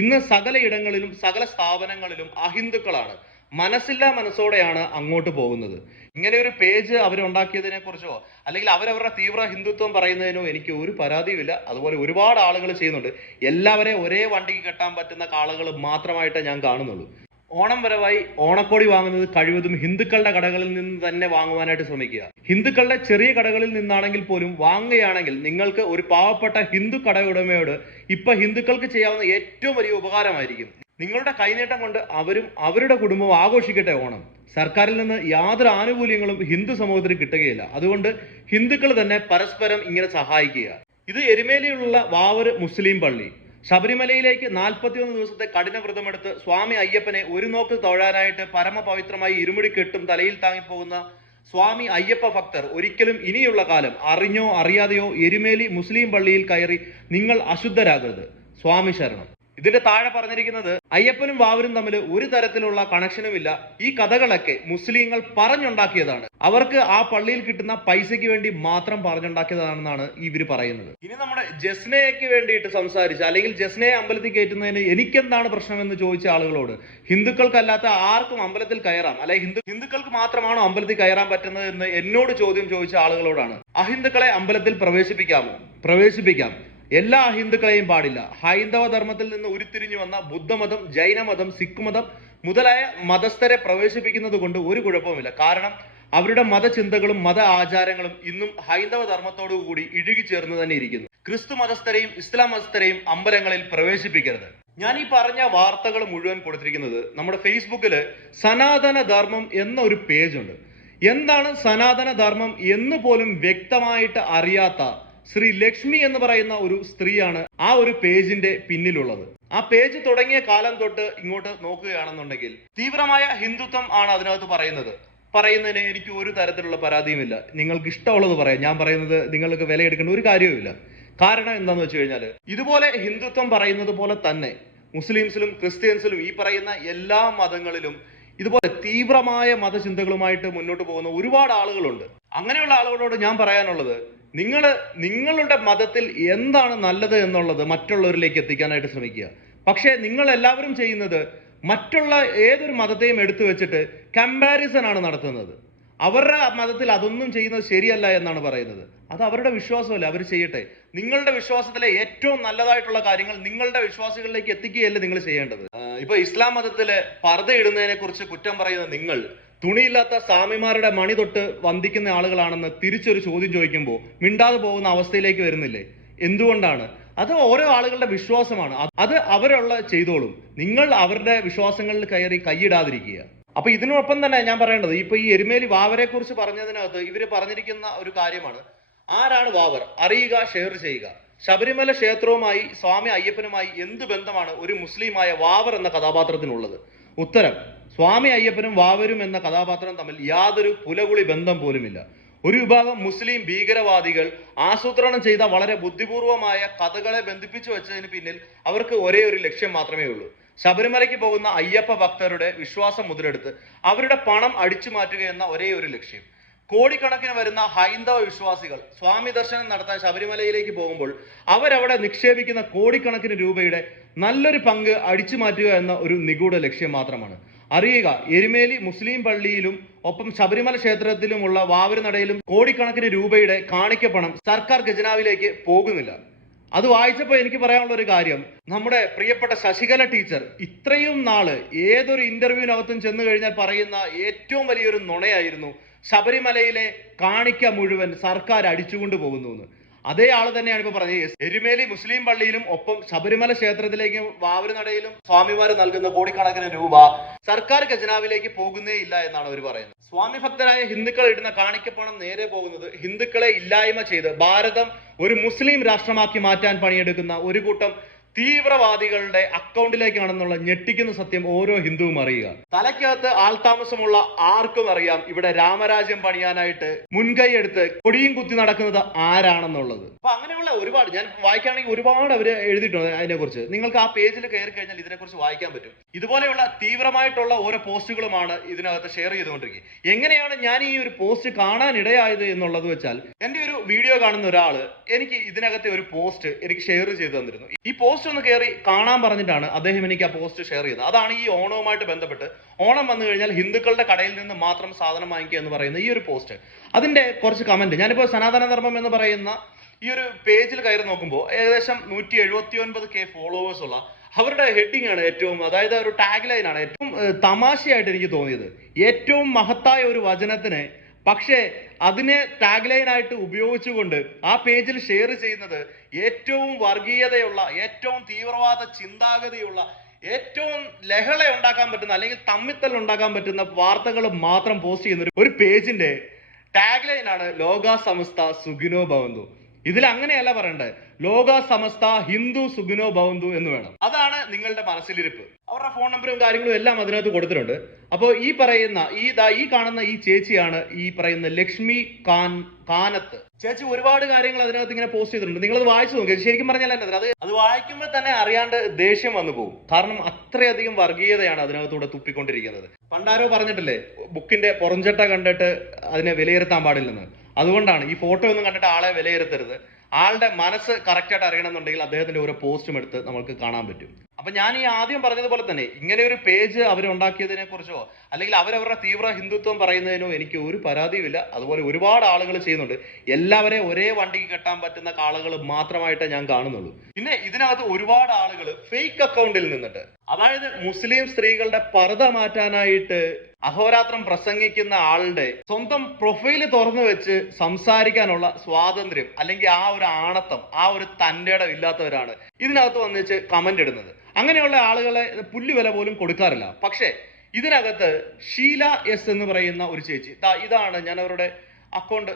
ഇന്ന് സകലയിടങ്ങളിലും സകല സ്ഥാപനങ്ങളിലും അഹിന്ദുക്കളാണ്. മനസ്സില്ലാ മനസ്സോടെയാണ് അങ്ങോട്ട് പോകുന്നത്. ഇങ്ങനെ ഒരു പേജ് അവരുണ്ടാക്കിയതിനെ കുറിച്ചോ അല്ലെങ്കിൽ അവരവരുടെ തീവ്ര ഹിന്ദുത്വം പറയുന്നതിനോ എനിക്ക് ഒരു പരാതിയുമില്ല. അതുപോലെ ഒരുപാട് ആളുകൾ ചെയ്യുന്നുണ്ട്. എല്ലാവരെയും ഒരേ വണ്ടിക്ക് കെട്ടാൻ പറ്റുന്ന ആളുകൾ മാത്രമായിട്ടേ ഞാൻ കാണുന്നുള്ളൂ. ഓണം വരവായി ഓണക്കോടി വാങ്ങുന്നത് കഴിവതും ഹിന്ദുക്കളുടെ കടകളിൽ നിന്ന് തന്നെ വാങ്ങുവാനായിട്ട് ശ്രമിക്കുക. ഹിന്ദുക്കളുടെ ചെറിയ കടകളിൽ നിന്നാണെങ്കിൽ പോലും വാങ്ങുകയാണെങ്കിൽ നിങ്ങൾക്ക് ഒരു പാവപ്പെട്ട ഹിന്ദു കട ഉടമയോട് ഇപ്പൊ ഹിന്ദുക്കൾക്ക് ചെയ്യാവുന്ന ഏറ്റവും വലിയ ഉപകാരമായിരിക്കും. നിങ്ങളുടെ കൈനീട്ടം കൊണ്ട് അവരും അവരുടെ കുടുംബവും ആഘോഷിക്കട്ടെ ഓണം. സർക്കാരിൽ നിന്ന് യാതൊരു ആനുകൂല്യങ്ങളും ഹിന്ദു സമൂഹത്തിന് കിട്ടുകയില്ല. അതുകൊണ്ട് ഹിന്ദുക്കൾ തന്നെ പരസ്പരം ഇങ്ങനെ സഹായിക്കുക. ഇത് എരുമേലിയിലുള്ള വാവൂർ മുസ്ലിം പള്ളി. ശബരിമലയിലേക്ക് 41 ദിവസത്തെ കഠിന വ്രതമെടുത്ത് സ്വാമി അയ്യപ്പനെ ഒരു നോക്ക് തൊഴാനായിട്ട് പരമപവിത്രമായി ഇരുമുടിക്കെട്ടും തലയിൽ താങ്ങിപ്പോകുന്ന സ്വാമി അയ്യപ്പ ഭക്തർ ഒരിക്കലും ഇനിയുള്ള കാലം അറിഞ്ഞോ അറിയാതെയോ എരുമേലി മുസ്ലിം പള്ളിയിൽ കയറി നിങ്ങൾ അശുദ്ധരാകരുത്. സ്വാമി ശരണം. ഇതിന്റെ താഴെ പറഞ്ഞിരിക്കുന്നത് അയ്യപ്പനും വാവരും തമ്മിൽ ഒരു തരത്തിലുള്ള കണക്ഷനുമില്ല. ഈ കഥകളൊക്കെ മുസ്ലിങ്ങൾ പറഞ്ഞുണ്ടാക്കിയതാണ്. അവർക്ക് ആ പള്ളിയിൽ കിട്ടുന്ന പൈസയ്ക്ക് വേണ്ടി മാത്രം പറഞ്ഞുണ്ടാക്കിയതാണെന്നാണ് ഇവർ പറയുന്നത്. ഇനി നമ്മുടെ ജസ്നയ്ക്ക് വേണ്ടിയിട്ട് സംസാരിച്ച അല്ലെങ്കിൽ ജസ്നയെ അമ്പലത്തിൽ കയറ്റുന്നതിന് എനിക്കെന്താണ് പ്രശ്നമെന്ന് ചോദിച്ച ആളുകളോട്, ഹിന്ദുക്കൾക്കല്ലാത്ത ആർക്കും അമ്പലത്തിൽ കയറാം, അല്ലെ ഹിന്ദുക്കൾക്ക് മാത്രമാണോ അമ്പലത്തിൽ കയറാൻ പറ്റുന്നത് എന്ന് എന്നോട് ചോദ്യം ചോദിച്ച ആളുകളോടാണ്. അഹിന്ദുക്കളെ അമ്പലത്തിൽ പ്രവേശിപ്പിക്കാമോ? പ്രവേശിപ്പിക്കാം. എല്ലാ അഹിന്ദുക്കളെയും പാടില്ല. ഹൈന്ദവ ധർമ്മത്തിൽ നിന്ന് ഉരുത്തിരിഞ്ഞു വന്ന ബുദ്ധമതം, ജൈനമതം, സിഖ് മതം മുതലായ മതസ്ഥരെ പ്രവേശിപ്പിക്കുന്നത് കൊണ്ട് ഒരു കുഴപ്പവുമില്ല. കാരണം അവരുടെ മതചിന്തകളും മത ആചാരങ്ങളും ഇന്നും ഹൈന്ദവ ധർമ്മത്തോടു കൂടി ഇഴുകിച്ചേർന്ന് തന്നെ ഇരിക്കുന്നു. ക്രിസ്തു മതസ്ഥരെയും ഇസ്ലാം മതസ്ഥരെയും അമ്പലങ്ങളിൽ പ്രവേശിപ്പിക്കരുത്. ഞാൻ ഈ പറഞ്ഞ വാർത്തകൾ മുഴുവൻ കൊടുത്തിരിക്കുന്നത് നമ്മുടെ ഫേസ്ബുക്കില് സനാതന ധർമ്മം എന്ന ഒരു പേജ് ഉണ്ട്. എന്താണ് സനാതന ധർമ്മം എന്ന് പോലും വ്യക്തമായിട്ട് അറിയാത്ത ശ്രീ ലക്ഷ്മി എന്ന് പറയുന്ന ഒരു സ്ത്രീയാണ് ആ ഒരു പേജിന്റെ പിന്നിലുള്ളത്. ആ പേജ് തുടങ്ങിയ കാലം തൊട്ട് ഇങ്ങോട്ട് നോക്കുകയാണെന്നുണ്ടെങ്കിൽ തീവ്രമായ ഹിന്ദുത്വം ആണ് അതിനകത്ത് പറയുന്നതിന് എനിക്ക് ഒരു തരത്തിലുള്ള പരാതിയുമില്ല. നിങ്ങൾക്ക് ഇഷ്ടമുള്ളത് പറയാം. ഞാൻ പറയുന്നത് നിങ്ങൾക്ക് വിലയെടുക്കേണ്ട ഒരു കാര്യവുമില്ല. കാരണം എന്താന്ന് വെച്ച് കഴിഞ്ഞാൽ ഇതുപോലെ ഹിന്ദുത്വം പറയുന്നത് പോലെ തന്നെ മുസ്ലിംസിലും ക്രിസ്ത്യൻസിലും ഈ പറയുന്ന എല്ലാ മതങ്ങളിലും ഇതുപോലെ തീവ്രമായ മതചിന്തകളുമായിട്ട് മുന്നോട്ട് പോകുന്ന ഒരുപാട് ആളുകളുണ്ട്. അങ്ങനെയുള്ള ആളുകളോട് ഞാൻ പറയാനുള്ളത്, നിങ്ങളുടെ മതത്തിൽ എന്താണ് നല്ലത് എന്നുള്ളത് മറ്റുള്ളവരിലേക്ക് എത്തിക്കാനായിട്ട് ശ്രമിക്കുക. പക്ഷേ നിങ്ങൾ എല്ലാവരും ചെയ്യുന്നത് മറ്റുള്ള ഏതൊരു മതത്തെയും എടുത്തു വെച്ചിട്ട് കമ്പാരിസൺ ആണ് നടത്തുന്നത്. അവരുടെ മതത്തിൽ അതൊന്നും ചെയ്യുന്നത് ശരിയല്ല എന്നാണ് പറയുന്നത്. അത് അവരുടെ വിശ്വാസമല്ല, അവർ ചെയ്യട്ടെ. നിങ്ങളുടെ വിശ്വാസത്തിലെ ഏറ്റവും നല്ലതായിട്ടുള്ള കാര്യങ്ങൾ നിങ്ങളുടെ വിശ്വാസികളിലേക്ക് എത്തിക്കുകയല്ലേ നിങ്ങൾ ചെയ്യേണ്ടത്. ഇപ്പൊ ഇസ്ലാം മതത്തില് പർദ്ദ ഇടുന്നതിനെ കുറിച്ച് കുറ്റം പറയുന്ന നിങ്ങൾ തുണിയില്ലാത്ത സ്വാമിമാരുടെ മണി തൊട്ട് വന്ദിക്കുന്ന ആളുകളാണെന്ന് തിരിച്ചൊരു ചോദ്യം ചോദിക്കുമ്പോൾ മിണ്ടാതെ പോകുന്ന അവസ്ഥയിലേക്ക് വരുന്നില്ലേ? എന്തുകൊണ്ടാണ്? അത് ഓരോ ആളുകളുടെ വിശ്വാസമാണ്. അത് അവരുള്ള ചെയ്തോളും. നിങ്ങൾ അവരുടെ വിശ്വാസങ്ങളിൽ കയറി കൈയിടാതിരിക്കുക. അപ്പൊ ഇതിനൊപ്പം തന്നെ ഞാൻ പറയേണ്ടത്, ഇപ്പൊ ഈ എരുമേലി വാവരെ കുറിച്ച് പറഞ്ഞതിനകത്ത് ഇവര് പറഞ്ഞിരിക്കുന്ന ഒരു കാര്യമാണ്, ആരാണ് വാവർ? അറിയുക, ഷെയർ ചെയ്യുക. ശബരിമല ക്ഷേത്രവുമായി സ്വാമി അയ്യപ്പനുമായി എന്ത് ബന്ധമാണ് ഒരു മുസ്ലിമായ വാവർ എന്ന കഥാപാത്രത്തിനുള്ളത്? ഉത്തരം, സ്വാമി അയ്യപ്പനും വാവരും എന്ന കഥാപാത്രം തമ്മിൽ യാതൊരു പുലകുളി ബന്ധം പോലുമില്ല. ഒരു വിഭാഗം മുസ്ലിം ഭീകരവാദികൾ ആസൂത്രണം ചെയ്ത വളരെ ബുദ്ധിപൂർവമായ കഥകളെ ബന്ധിപ്പിച്ചു വെച്ചതിന് പിന്നിൽ അവർക്ക് ഒരേ ഒരു ലക്ഷ്യം മാത്രമേ ഉള്ളൂ. ശബരിമലയ്ക്ക് പോകുന്ന അയ്യപ്പ ഭക്തരുടെ വിശ്വാസം മുതലെടുത്ത് അവരുടെ പണം അടിച്ചു മാറ്റുക എന്ന ഒരേ ഒരു ലക്ഷ്യം. കോടിക്കണക്കിന് വരുന്ന ഹൈന്ദവ വിശ്വാസികൾ സ്വാമി ദർശനം നടത്താൻ ശബരിമലയിലേക്ക് പോകുമ്പോൾ അവരവിടെ നിക്ഷേപിക്കുന്ന കോടിക്കണക്കിന് രൂപയുടെ നല്ലൊരു പങ്ക് അടിച്ചു മാറ്റുക എന്ന ഒരു നിഗൂഢ ലക്ഷ്യം മാത്രമാണ്. അറിയുക, എരുമേലി മുസ്ലിം പള്ളിയിലും ഒപ്പം ശബരിമല ക്ഷേത്രത്തിലുമുള്ള വാവരുനടയിലും കോടിക്കണക്കിന് രൂപയുടെ കാണിക്കപ്പണം സർക്കാർ ഖജനാവിലേക്ക് പോകുന്നില്ല. അത് വായിച്ചപ്പോൾ എനിക്ക് പറയാനുള്ള ഒരു കാര്യം, നമ്മുടെ പ്രിയപ്പെട്ട ശശികല ടീച്ചർ ഇത്രയും നാള് ഏതൊരു ഇന്റർവ്യൂവിനകത്തും ചെന്ന് കഴിഞ്ഞാൽ പറയുന്ന ഏറ്റവും വലിയൊരു നുണയായിരുന്നു ശബരിമലയിലെ കാണിക്ക മുഴുവൻ സർക്കാർ അടിച്ചുകൊണ്ട് പോകുന്നു എന്ന്. അതേ ആള് തന്നെയാണ് ഇപ്പൊ പറഞ്ഞത്, എരുമേലി മുസ്ലിം പള്ളിയിലും ഒപ്പം ശബരിമല ക്ഷേത്രത്തിലേക്കും വാവരുനടയിലും സ്വാമിമാര് നൽകുന്ന കോടിക്കണക്കിന് രൂപ സർക്കാർ ഖജനാവിലേക്ക് പോകുന്നേ ഇല്ല എന്നാണ് അവർ പറയുന്നത്. സ്വാമി ഭക്തരായ ഹിന്ദുക്കൾ ഇടുന്ന കാണിക്കപ്പണം നേരെ പോകുന്നത് ഹിന്ദുക്കളെ ഇല്ലായ്മ ചെയ്ത് ഭാരതം ഒരു മുസ്ലിം രാഷ്ട്രമാക്കി മാറ്റാൻ പണിയെടുക്കുന്ന ഒരു കൂട്ടം തീവ്രവാദികളുടെ അക്കൗണ്ടിലേക്കാണെന്നുള്ള ഞെട്ടിക്കുന്ന സത്യം ഓരോ ഹിന്ദുവും അറിയുക. തലയ്ക്കകത്ത് ആൾതാമസമുള്ള ആർക്കും അറിയാം ഇവിടെ രാമരാജ്യം പണിയാനായിട്ട് മുൻകൈ എടുത്ത് കൊടിയും കുത്തി നടക്കുന്നത് ആരാണെന്നുള്ളത്. അപ്പൊ അങ്ങനെയുള്ള ഒരുപാട്, ഞാൻ വായിക്കുകയാണെങ്കിൽ ഒരുപാട് അവര് എഴുതിയിട്ടുണ്ട് അതിനെക്കുറിച്ച്. നിങ്ങൾക്ക് ആ പേജിൽ കയറി കഴിഞ്ഞാൽ ഇതിനെക്കുറിച്ച് വായിക്കാൻ പറ്റും. ഇതുപോലെയുള്ള തീവ്രമായിട്ടുള്ള ഓരോ പോസ്റ്റുകളുമാണ് ഇതിനകത്ത് ഷെയർ ചെയ്തുകൊണ്ടിരിക്കുക. എങ്ങനെയാണ് ഞാൻ ഈ ഒരു പോസ്റ്റ് കാണാൻ ഇടയായത് എന്നുള്ളത് വെച്ചാൽ, എന്റെ ഒരു വീഡിയോ കാണുന്ന ഒരാള് എനിക്ക് ഇതിനകത്തെ ഒരു പോസ്റ്റ് എനിക്ക് ഷെയർ ചെയ്തു തന്നിരുന്നു. ഈ പോസ്റ്റ് പോസ്റ്റ് ഒന്ന് കയറി കാണാൻ പറഞ്ഞിട്ടാണ് അദ്ദേഹം എനിക്ക് ആ പോസ്റ്റ് ഷെയർ ചെയ്തത്. അതാണ് ഈ ഓണവുമായിട്ട് ബന്ധപ്പെട്ട് ഓണം വന്നു കഴിഞ്ഞാൽ ഹിന്ദുക്കളുടെ കടയിൽ നിന്ന് മാത്രം സാധനം വാങ്ങിക്കുക എന്ന് പറയുന്ന ഈ ഒരു പോസ്റ്റ്, അതിന്റെ കുറച്ച് കമന്റ് ഞാനിപ്പോൾ സനാതന ധർമ്മം എന്ന് പറയുന്ന ഈ ഒരു പേജിൽ കയറി നോക്കുമ്പോൾ ഏകദേശം 179K ഫോളോവേഴ്സ് ഉള്ള അവരുടെ ഹെഡിങ് ആണ് ഏറ്റവും, അതായത് ഒരു ടാഗ് ലൈൻ ആണ് ഏറ്റവും തമാശയായിട്ട് എനിക്ക് തോന്നിയത്. ഏറ്റവും മഹത്തായ ഒരു വചനത്തിനെ പക്ഷേ അതിനെ ടാഗ് ലൈൻ ആയിട്ട് ഉപയോഗിച്ചുകൊണ്ട് ആ പേജിൽ ഷെയർ ചെയ്യുന്നത് ഏറ്റവും വർഗീയതയുള്ള, ഏറ്റവും തീവ്രവാദ ചിന്താഗതിയുള്ള, ഏറ്റവും ലഹള ഉണ്ടാക്കാൻ പറ്റുന്ന അല്ലെങ്കിൽ തമ്മിത്തൽ ഉണ്ടാക്കാൻ പറ്റുന്ന വാർത്തകൾ മാത്രം പോസ്റ്റ് ചെയ്യുന്ന ഒരു പേജിന്റെ ടാഗ് ലൈൻ ആണ് ലോക സമസ്ത സുഖിനോ ഭവന്തു. ഇതിൽ അങ്ങനെയല്ല പറയണ്ടേ, ലോക സമസ്ത ഹിന്ദു സുഖിനോ ഭവന്തു എന്ന് വേണം. അതാണ് നിങ്ങളുടെ മനസ്സിലിരിപ്പ്. അവരുടെ ഫോൺ നമ്പറും കാര്യങ്ങളും എല്ലാം അതിനകത്ത് കൊടുത്തിട്ടുണ്ട്. അപ്പോൾ ഈ പറയുന്ന ഈ കാണുന്ന ഈ ചേച്ചിയാണ് ഈ പറയുന്ന ലക്ഷ്മി കാനത്ത് ചേച്ചി. ഒരുപാട് കാര്യങ്ങൾ അതിനകത്ത് ഇങ്ങനെ പോസ്റ്റ് ചെയ്തിട്ടുണ്ട്. നിങ്ങളത് വായിച്ചു നോക്കി. ശരിക്കും പറഞ്ഞാൽ അത് വായിക്കുമ്പോൾ തന്നെ അറിയാണ്ട് ദേഷ്യം വന്നു പോകും. കാരണം അത്രയധികം വർഗീയതയാണ് അതിനകത്തൂടെ തുപ്പിക്കൊണ്ടിരിക്കുന്നത്. പണ്ടാരോ പറഞ്ഞിട്ടില്ലേ, ബുക്കിന്റെ പുറംചട്ട കണ്ടിട്ട് അതിനെ വിലയിരുത്താൻ പാടില്ലെന്ന്. അതുകൊണ്ടാണ് ഈ ഫോട്ടോ ഒന്നും കണ്ടിട്ട് ആളെ വിലയിരുത്തരുത്. ആളുടെ മനസ്സ് കറക്റ്റായിട്ട് അറിയണമെന്നുണ്ടെങ്കിൽ അദ്ദേഹത്തിന്റെ ഓരോ പോസ്റ്റും എടുത്ത് നമുക്ക് കാണാൻ പറ്റും. അപ്പൊ ഞാൻ ഈ ആദ്യം പറഞ്ഞതുപോലെ തന്നെ ഇങ്ങനെ ഒരു പേജ് അവരുണ്ടാക്കിയതിനെ കുറിച്ചോ അല്ലെങ്കിൽ അവരവരുടെ തീവ്ര ഹിന്ദുത്വം പറയുന്നതിനോ എനിക്ക് ഒരു പരാതിയുമില്ല. അതുപോലെ ഒരുപാട് ആളുകൾ ചെയ്യുന്നുണ്ട്. എല്ലാവരെയും ഒരേ വണ്ടിക്ക് കെട്ടാൻ പറ്റുന്ന ആളുകൾ മാത്രമായിട്ടേ ഞാൻ കാണുന്നുള്ളൂ. പിന്നെ ഇതിനകത്ത് ഒരുപാട് ആളുകൾ ഫേക്ക് അക്കൗണ്ടിൽ നിന്നിട്ട്, അതായത് മുസ്ലിം സ്ത്രീകളുടെ പർദ്ദ മാറ്റാനായിട്ട് അഹോരാത്രം പ്രസംഗിക്കുന്ന ആളുടെ സ്വന്തം പ്രൊഫൈല് തുറന്നു വെച്ച് സംസാരിക്കാനുള്ള സ്വാതന്ത്ര്യം അല്ലെങ്കിൽ ആ ഒരു ആണത്തം, ആ ഒരു തന്റെ ഇടം ഇല്ലാത്തവരാണ് ഇതിനകത്ത് വന്നിച്ച് കമന്റ് ഇടുന്നത്. അങ്ങനെയുള്ള ആളുകളെ പുല്ലുവില പോലും കൊടുക്കാറില്ല. പക്ഷേ ഇതിനകത്ത് ഷീല എസ് എന്ന് പറയുന്ന ഒരു ചേച്ചി, ഇതാണ് ഞാൻ അവരുടെ അക്കൗണ്ട്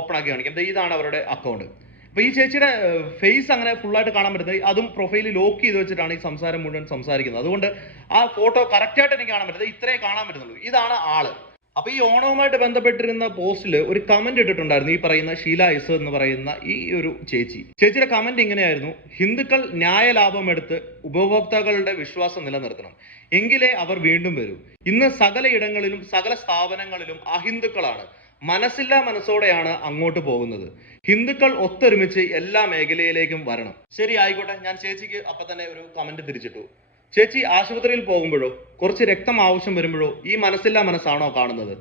ഓപ്പൺ ആക്കി കാണിക്കാം. ഇതാണ് അവരുടെ അക്കൗണ്ട്. അപ്പൊ ഈ ചേച്ചിയുടെ ഫേസ് അങ്ങനെ ഫുള്ളായിട്ട് കാണാൻ പറ്റുന്നത്, അതും പ്രൊഫൈൽ ലോക്ക് ചെയ്ത് വെച്ചിട്ടാണ് ഈ സംസാരം മുഴുവൻ സംസാരിക്കുന്നത്. അതുകൊണ്ട് ആ ഫോട്ടോ കറക്റ്റായിട്ട് എനിക്ക് കാണാൻ പറ്റുന്നത് ഇത്രേ കാണാൻ പറ്റുന്നുള്ളൂ. ഇതാണ് ആള്. അപ്പൊ ഈ ഓണവുമായിട്ട് ബന്ധപ്പെട്ടിരുന്ന പോസ്റ്റിൽ ഒരു കമന്റ് ഇട്ടിട്ടുണ്ടായിരുന്നു ഈ പറയുന്ന ഷീല എസ് എന്ന് പറയുന്ന ഈ ഒരു ചേച്ചിയുടെ കമന്റ് ഇങ്ങനെയായിരുന്നു: ഹിന്ദുക്കൾ ന്യായലാഭം എടുത്ത് ഉപഭോക്താക്കളുടെ വിശ്വാസം നിലനിർത്തണം, എങ്കിലേ അവർ വീണ്ടും വരൂ. ഇന്ന് സകല ഇടങ്ങളിലും സകല സ്ഥാപനങ്ങളിലും അഹിന്ദുക്കളാണ്. മനസ്സില്ലാ മനസ്സോടെയാണ് അങ്ങോട്ട് പോകുന്നത്. ഹിന്ദുക്കൾ ഒത്തൊരുമിച്ച് എല്ലാ മേഖലയിലേക്കും വരണം. ശരി, ആയിക്കോട്ടെ. ഞാൻ ചേച്ചിക്ക് അപ്പൊ തന്നെ ഒരു കമന്റ് തിരിച്ചിട്ടു. ചേച്ചി ആശുപത്രിയിൽ പോകുമ്പോഴോ കുറച്ച് രക്തം ആവശ്യം വരുമ്പോഴോ ഈ മനസ്സില്ലാ മനസ്സാണോ കാണുന്നത്?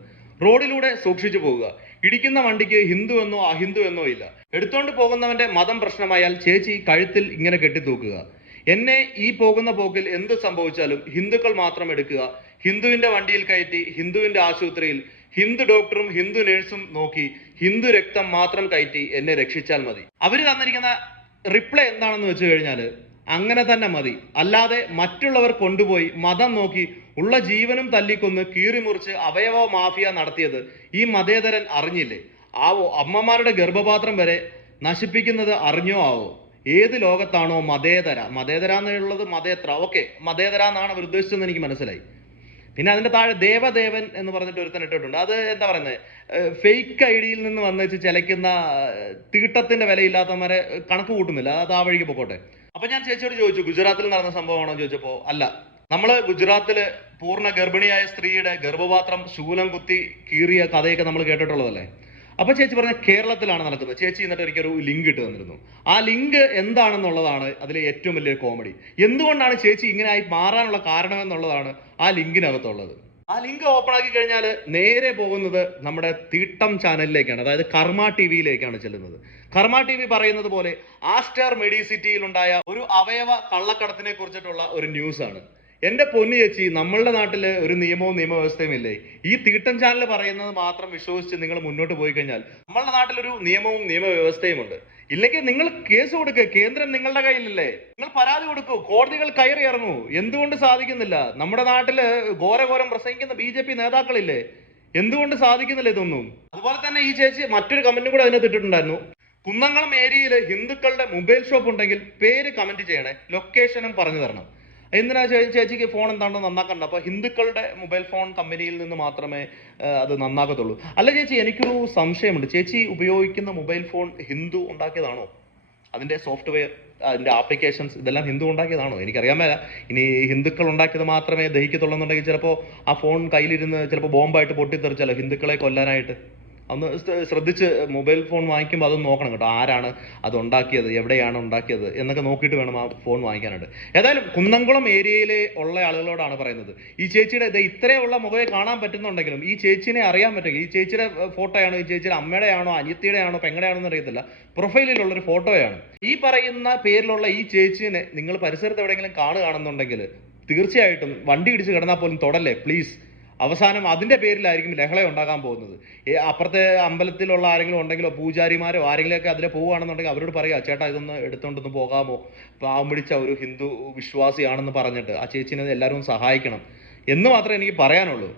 റോഡിലൂടെ സൂക്ഷിച്ചു പോകുക. ഇടിക്കുന്ന വണ്ടിക്ക് ഹിന്ദു എന്നോ അഹിന്ദു എന്നോ ഇല്ല. എടുത്തോണ്ട് പോകുന്നവന്റെ മതം പ്രശ്നമായാൽ ചേച്ചി കഴുത്തിൽ ഇങ്ങനെ കെട്ടിത്തൂക്കുക. എന്നെ ഈ പോകുന്ന പോക്കിൽ എന്ത് സംഭവിച്ചാലും ഹിന്ദുക്കൾ മാത്രം എടുക്കുക. ഹിന്ദുവിന്റെ വണ്ടിയിൽ കയറ്റി ഹിന്ദുവിന്റെ ആശുപത്രിയിൽ ഹിന്ദു ഡോക്ടറും ഹിന്ദു നേഴ്സും നോക്കി ഹിന്ദു രക്തം മാത്രം കയറ്റി എന്നെ രക്ഷിച്ചാൽ മതി. അവര് തന്നിരിക്കുന്ന റിപ്ലൈ എന്താണെന്ന് വെച്ച് കഴിഞ്ഞാല് അങ്ങനെ തന്നെ മതി, അല്ലാതെ മറ്റുള്ളവർ കൊണ്ടുപോയി മതം നോക്കി ഉള്ള ജീവനും തല്ലിക്കൊന്ന് കീറിമുറിച്ച് അവയവ മാഫിയ നടത്തിയത് ഈ മതേതരൻ അറിഞ്ഞില്ലേ? ആവോ അമ്മമാരുടെ ഗർഭപാത്രം വരെ നശിപ്പിക്കുന്നത് അറിഞ്ഞോ ആവോ? ഏത് ലോകത്താണോ മതേതര എന്നുള്ളത് മതേത്ര, ഓക്കെ, മതേതര എന്നാണ് അവർ ഉദ്ദേശിച്ചതെന്ന് എനിക്ക് മനസ്സിലായി. പിന്നെ അതിന്റെ താഴെ ദേവദേവൻ എന്ന് പറഞ്ഞിട്ട് ഒരുത്തൻ ഇട്ടിട്ടുണ്ട്. അത് എന്താ പറയുന്നത്, ഫേക്ക് ഐഡിയിൽ നിന്ന് വന്നിച്ച് ചിലയ്ക്കുന്ന തീട്ടത്തിന്റെ വിലയില്ലാത്തവന്മാരെ കണക്ക് കൂട്ടുന്നില്ല. അത് ആ വഴിക്ക് പൊക്കോട്ടെ. അപ്പൊ ഞാൻ ചേച്ചിയോട് ചോദിച്ചു, ഗുജറാത്തിൽ നടന്ന സംഭവമാണോ ചോദിച്ചപ്പോ അല്ല. നമ്മള് ഗുജറാത്തില് പൂർണ്ണ ഗർഭിണിയായ സ്ത്രീയുടെ ഗർഭപാത്രം ശൂലം കുത്തി കീറിയ കഥയൊക്കെ നമ്മൾ കേട്ടിട്ടുള്ളതല്ലേ. അപ്പൊ ചേച്ചി പറഞ്ഞ കേരളത്തിലാണ് നടക്കുന്നത്. ചേച്ചി എന്നിട്ട് എനിക്കൊരു ലിങ്ക് ഇട്ട് തന്നിരുന്നു. ആ ലിങ്ക് എന്താണെന്നുള്ളതാണ് അതിലെ ഏറ്റവും വലിയ കോമഡി. എന്തുകൊണ്ടാണ് ചേച്ചി ഇങ്ങനെ ആയി മാറാനുള്ള കാരണം എന്നുള്ളതാണ് ആ ലിങ്കിനകത്തുള്ളത്. ആ ലിങ്ക് ഓപ്പൺ ആക്കി കഴിഞ്ഞാൽ നേരെ പോകുന്നത് നമ്മുടെ തീട്ടം ചാനലിലേക്കാണ്, അതായത് കർമ്മ ടിവിയിലേക്കാണ് ചെല്ലുന്നത്. കർമ്മ ടി വി പറയുന്നത് പോലെ ആസ്റ്റർ മെഡിസിറ്റിയിൽ ഉണ്ടായ ഒരു അവയവ കള്ളക്കടത്തിനെ കുറിച്ചിട്ടുള്ള ഒരു ന്യൂസ് ആണ്. എന്റെ പൊന്നു ചേച്ചി, നമ്മളുടെ നാട്ടില് ഒരു നിയമവും നിയമവ്യവസ്ഥയും ഇല്ലേ? ഈ തീട്ടം ചാനൽ പറയുന്നത് മാത്രം വിശ്വസിച്ച് നിങ്ങൾ മുന്നോട്ട് പോയി കഴിഞ്ഞാൽ നമ്മളുടെ നാട്ടിലൊരു നിയമവും നിയമവ്യവസ്ഥയും ഉണ്ട്. ഇല്ലെങ്കിൽ നിങ്ങൾ കേസ് കൊടുക്കുക. കേന്ദ്രം നിങ്ങളുടെ കയ്യിലല്ലേ? നിങ്ങൾ പരാതി കൊടുക്കൂ, കോടതികൾ കയറി ഇറങ്ങൂ. എന്തുകൊണ്ട് സാധിക്കുന്നില്ല? നമ്മുടെ നാട്ടില് ഘോരഘോരം പ്രസംഗിക്കുന്ന BJP നേതാക്കളില്ലേ? എന്തുകൊണ്ട് സാധിക്കുന്നില്ല ഇതൊന്നും? അതുപോലെ തന്നെ ഈ ചേച്ചി മറ്റൊരു കമന്റും കൂടെ അതിനകത്ത് ഇട്ടിട്ടുണ്ടായിരുന്നു. കുന്നംകുളം ഏരിയയിൽ ഹിന്ദുക്കളുടെ മൊബൈൽ ഷോപ്പ് ഉണ്ടെങ്കിൽ പേര് കമന്റ് ചെയ്യണേ, ലൊക്കേഷനും പറഞ്ഞു തരണം. എന്തിനാ ചേച്ചിക്ക് ഫോൺ എന്താണോ നന്നാക്കണ്ട? അപ്പൊ ഹിന്ദുക്കളുടെ മൊബൈൽ ഫോൺ കമ്പനിയിൽ നിന്ന് മാത്രമേ അത് നന്നാക്കത്തുള്ളൂ. അല്ല ചേച്ചി, എനിക്കൊരു സംശയമുണ്ട്. ചേച്ചി ഉപയോഗിക്കുന്ന മൊബൈൽ ഫോൺ ഹിന്ദു ഉണ്ടാക്കിയതാണോ? അതിന്റെ സോഫ്റ്റ്വെയർ, അതിന്റെ ആപ്ലിക്കേഷൻസ് ഇതെല്ലാം ഹിന്ദു ഉണ്ടാക്കിയതാണോ? എനിക്കറിയാൻ മേല. ഇനി ഹിന്ദുക്കൾ ഉണ്ടാക്കിയത് മാത്രമേ ദഹിക്കത്തുള്ളൂ എന്നുണ്ടെങ്കിൽ ചിലപ്പോൾ ആ ഫോൺ കയ്യിലിരുന്ന് ചിലപ്പോൾ ബോംബായിട്ട് പൊട്ടിത്തെറിച്ചാലോ ഹിന്ദുക്കളെ കൊല്ലാനായിട്ട്. ഒന്ന് ശ്രദ്ധിച്ച് മൊബൈൽ ഫോൺ വാങ്ങിക്കുമ്പോൾ അതൊന്ന് നോക്കണം കേട്ടോ, ആരാണ് അത് ഉണ്ടാക്കിയത്, എവിടെയാണ് ഉണ്ടാക്കിയത് എന്നൊക്കെ നോക്കിയിട്ട് വേണം ആ ഫോൺ വാങ്ങിക്കാനായിട്ട്. ഏതായാലും കുന്നംകുളം ഏരിയയിലെ ഉള്ള ആളുകളോടാണ് പറയുന്നത്, ഈ ചേച്ചിയുടെ ഇത്രയുള്ള മുഖയെ കാണാൻ പറ്റുന്നുണ്ടെങ്കിലും ഈ ചേച്ചിനെ അറിയാൻ പറ്റും. ഈ ചേച്ചിയുടെ ഫോട്ടോയാണോ, ഈ ചേച്ചിയുടെ അമ്മയുടെ ആണോ, അനിയത്തിയുടെ ആണോ, പെങ്ങളുടെ ആണോ എന്ന് അറിയത്തില്ല, പ്രൊഫൈലിലുള്ളൊരു ഫോട്ടോയാണ്. ഈ പറയുന്ന പേരിലുള്ള ഈ ചേച്ചിനെ നിങ്ങൾ പരിസരത്ത് എവിടെയെങ്കിലും കാണുകയാണെന്നുണ്ടെങ്കിൽ തീർച്ചയായിട്ടും വണ്ടി ഇടിച്ച് കിടന്നാൽ പോലും തൊടല്ലേ പ്ലീസ്. അവസാനം അതിന്റെ പേരിലായിരിക്കും ലഹള ഉണ്ടാകാൻ പോകുന്നത്. അപ്പുറത്തെ അമ്പലത്തിലുള്ള ആരെങ്കിലും ഉണ്ടെങ്കിലോ പൂജാരിമാരോ ആരെങ്കിലുമൊക്കെ അതിലെ പോവുകയാണെന്നുണ്ടെങ്കിൽ അവരോട് പറയാ, ചേട്ടാ ഇതൊന്ന് എടുത്തോണ്ടൊന്ന് പോകാമോ, പാവം പിടിച്ച ഒരു ഹിന്ദു വിശ്വാസിയാണെന്ന് പറഞ്ഞിട്ട് ആ ചേച്ചിനെ എല്ലാവരും സഹായിക്കണം എന്ന് മാത്രമേ എനിക്ക് പറയാനുള്ളൂ.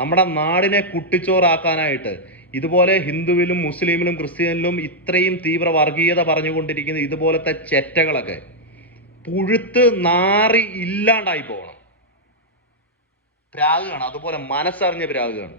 നമ്മുടെ നാടിനെ കുട്ടിച്ചോറാക്കാനായിട്ട് ഇതുപോലെ ഹിന്ദുവിലും മുസ്ലിമിലും ക്രിസ്ത്യനിലും ഇത്രയും തീവ്ര വർഗീയത പറഞ്ഞുകൊണ്ടിരിക്കുന്ന ഇതുപോലത്തെ ചെറ്റകളൊക്കെ പുഴുത്ത് നാറി ഇല്ലാണ്ടായി പോകണം. പ്രാകുകയാണ്, അതുപോലെ മനസ്സറിഞ്ഞ പ്രാകുകയാണ്.